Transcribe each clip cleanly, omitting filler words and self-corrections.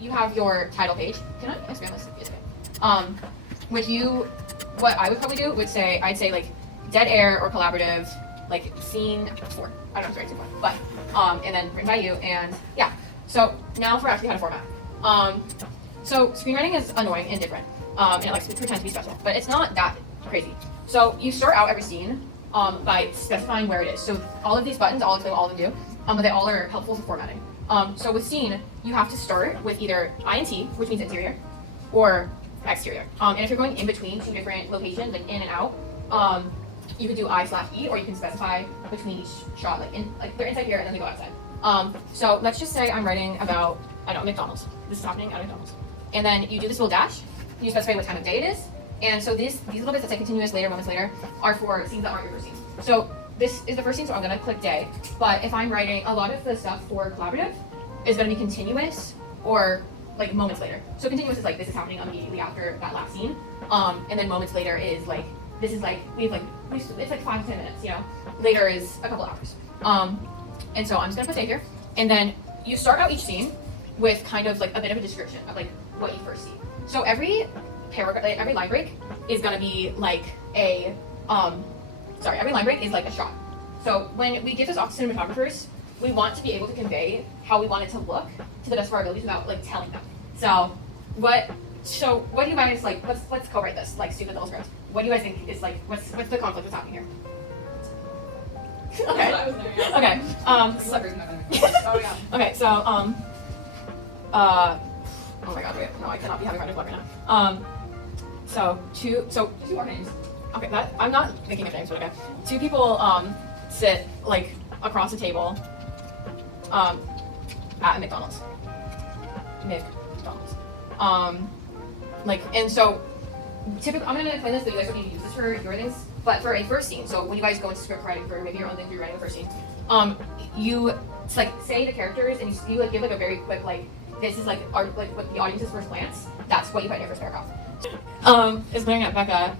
you have your title page. Can I expand this? Yes, okay. What I would probably do would say, I'd say like dead air or collaborative, like scene 4. I don't know if it's right, scene 4, but and then written by you, and yeah. So now for actually how to format. So screenwriting is annoying and different, and it likes to pretend to be special, but it's not that crazy. So you start out every scene by specifying where it is. So all of these buttons, I'll explain what all of them do, but they all are helpful for formatting. So with scene, you have to start with either INT, which means interior, or exterior. And if you're going in between 2 different locations, like in and out, you can do I/E, or you can specify between each shot, like they're inside here and then they go outside. So let's just say I'm writing about, I don't know, McDonald's. This is happening at McDonald's. And then you do this little dash, you specify what time of day it is, and so these little bits that say continuous later, moments later, are for scenes that aren't your first scene. So this is the first scene, so I'm gonna click day, but if I'm writing, a lot of the stuff for collaborative is gonna be continuous or like moments later. So continuous is like, this is happening immediately after that last scene, and then moments later is like, this is like, it's like 5 to 10 minutes, you know? Later is a couple hours. And so I'm just gonna put day here, and then you start out each scene with kind of like a bit of a description of like what you first see. So every paragraph, like every line break is gonna be like a, every line break is like a shot. So when we give this off to cinematographers, we want to be able to convey how we want it to look to the best of our abilities without like telling them. So what do you guys like, let's co-write this, like stupid little script. What do you guys think is like, what's the conflict that's happening here? Okay. Okay. Okay, so oh my god, wait, no, I cannot be having writer's block right now. So two are names. Okay, that I'm not thinking of names, but okay. 2 people sit like across a table at a McDonald's. Like, and so typically I'm gonna explain this, but you guys don't need to use this for your things. But for a first scene, so when you guys go into script writing for maybe your own thing for your writing the first scene, you like say the characters and you like give like a very quick like, this is like what the audience's first glance. That's what you put in your first paragraph. Is glaring at Becca,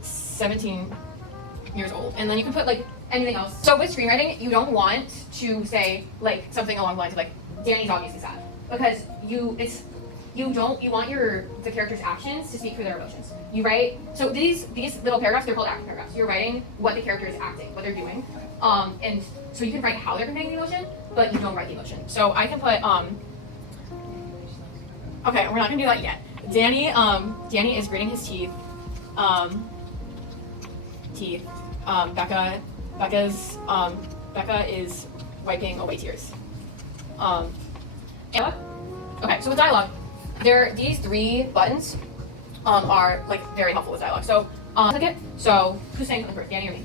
17 years old, and then you can put like anything else. So with screenwriting, you don't want to say like something along the lines of like, Danny's obviously sad, because you want the character's actions to speak for their emotions. You write, so these little paragraphs, they're called action paragraphs. You're writing what the character is acting, what they're doing, and so you can write how they're conveying the emotion, but you don't write the emotion. So I can put okay, we're not gonna do that yet. Danny is gritting his teeth. Becca is wiping away tears. Okay, so with dialogue, these 3 buttons are like very helpful with dialogue. So click it. So who's saying something first, Danny or me?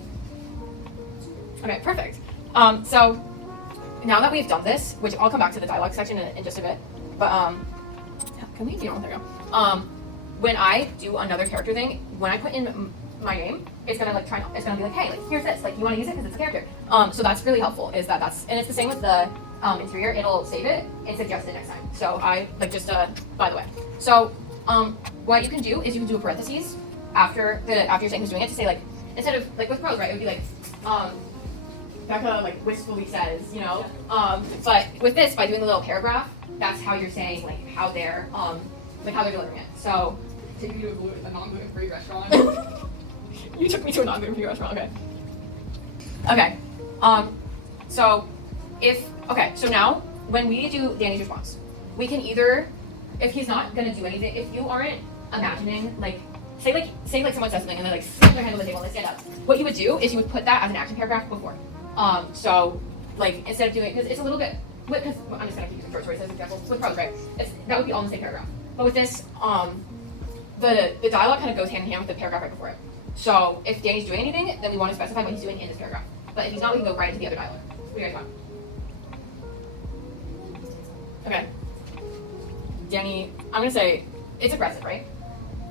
Okay, perfect. So now that we've done this, which I'll come back to the dialogue section in just a bit, but can we? There we go. When I do another character thing, when I put in my name, it's gonna be like, hey, like here's this, like you want to use it because it's a character. So that's really helpful. And it's the same with the interior. It'll save it and suggest it next time. So I like just by the way. So what you can do is you can do a parentheses after you're saying who's doing it to say like, instead of like with prose, right? It would be like Becca like wistfully says, you know. But with this, by doing the little paragraph, that's how you're saying like how they're delivering it. So taking you to a non-gluten-free restaurant. You took me to a non-gluten-free restaurant. Okay. Okay. So now when we do Danny's response, we can either, if he's not gonna do anything, if you aren't imagining like, say someone says something and they like slam their hand on the table and they stand up, what you would do is you would put that as an action paragraph before. So like instead of doing, because it's a little bit, because I'm just gonna keep using short stories as examples with prose, right? That would be all in the same paragraph. But with this, the dialogue kind of goes hand in hand with the paragraph right before it. So if Danny's doing anything, then we want to specify what he's doing in this paragraph. But if he's not, we can go right into the other dialogue. What do you guys want? Okay. Danny, I'm gonna say it's aggressive, right?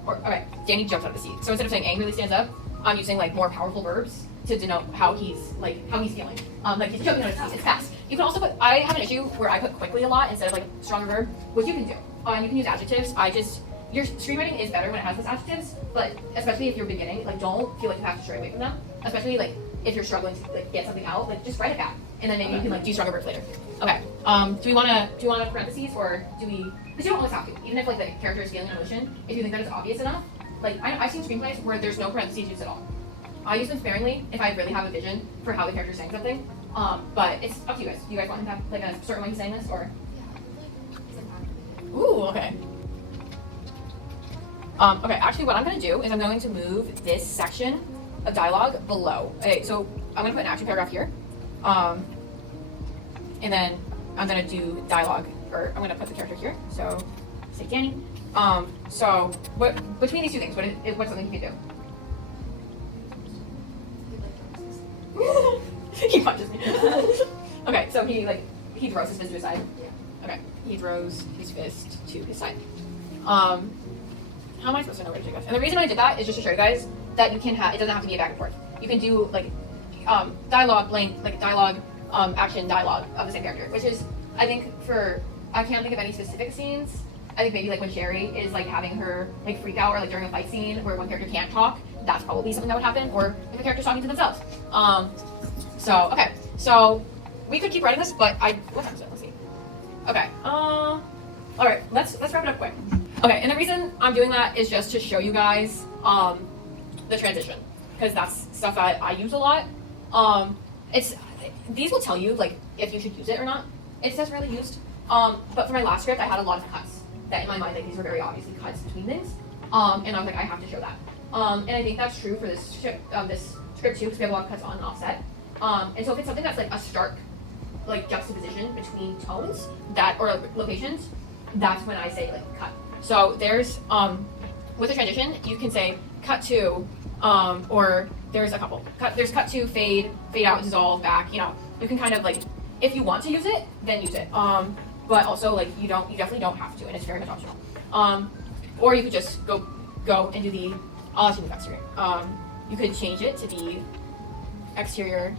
Okay, Danny jumps out of the seat. So instead of saying angrily stands up, I'm using like more powerful verbs to denote how he's feeling. Like he's jumping out of his seat. It's fast. You can also put. I have an issue where I put quickly a lot instead of like stronger verb, which you can do. You can use adjectives. Your screenwriting is better when it has those adjectives, but especially if you're beginning, like don't feel like you have to stray away from them. Especially like if you're struggling to like get something out, like just write it back, and then maybe you can like do stronger verbs later. Okay. Do we want to parentheses or do we? because you don't always have to. Even if like the character is feeling an emotion, if you think that it's obvious enough, like I've seen screenplays where there's no parentheses used at all. I use them sparingly if I really have a vision for how the character's saying something. But it's up to you guys. Do you guys want him to have like a certain way he's saying this, or? Ooh, okay. Okay, actually what I'm gonna do is I'm going to move this section of dialogue below. Okay, so I'm gonna put an action paragraph here. And then I'm gonna do dialogue, or I'm gonna put the character here. So say Danny. So what between these two things, what's something you can do? He punches me. Okay, so he throws his fist to his side. Yeah. Okay, he throws his fist to his side. How am I supposed to know where to do this? And the reason I did that is just to show you guys that you can have, it doesn't have to be a back and forth. You can do like dialogue length, like dialogue, action dialogue of the same character, which is, I think I can't think of any specific scenes. I think maybe like when Sherry is like having her like freak out, or like during a fight scene where one character can't talk, that's probably something that would happen, or if the character's talking to themselves. So, okay, so we could keep writing this, but what time is it? Let's see. Okay, all right, let's wrap it up quick. Okay, and the reason I'm doing that is just to show you guys the transition, because that's stuff that I use a lot. These will tell you like if you should use it or not. It says rarely used, but for my last script I had a lot of cuts that in my mind like these were very obviously cuts between things, and I was like I have to show that, and I think that's true for this script too, because we have a lot of cuts on and offset, and so if it's something that's like a stark like juxtaposition between tones or locations, that's when I say like cut. So there's with the transition you can say cut to, or there's a couple there's cut to, fade out, dissolve, back. You know, you can kind of like, if you want to use it, then use it. But also like you definitely don't have to, and it's very much optional. Or you could just go and do the I'll let you move exterior. You could change it to the exterior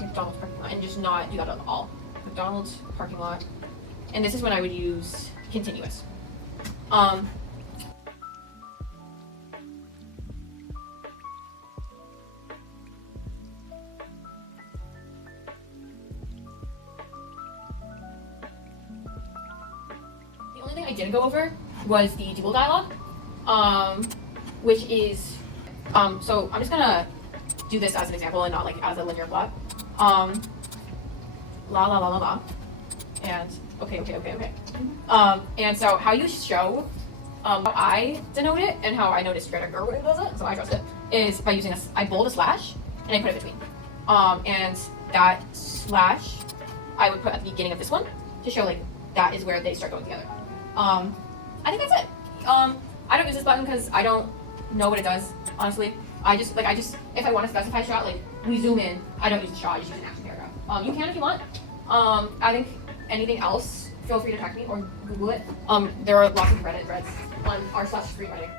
McDonald's parking lot and just not do that at all. McDonald's parking lot, and this is when I would use continuous. The only thing I didn't go over was the dual dialogue, which is, so I'm just gonna do this as an example and not like as a linear plot. La la la la la, and okay. And so how you show how I denote it and how I noticed Greta Gerwig does it, so I trust it, is by using I bold a slash and I put it between. And that slash I would put at the beginning of this one to show like that is where they start going together. I think that's it. I don't use this button because I don't know what it does, honestly. I just if I want to specify a shot, like we zoom in, I don't use the shot, I just use an action paragraph. You can if you want. I think anything else, feel free to text me or Google it. There are lots of Reddit threads on r/screenwriting.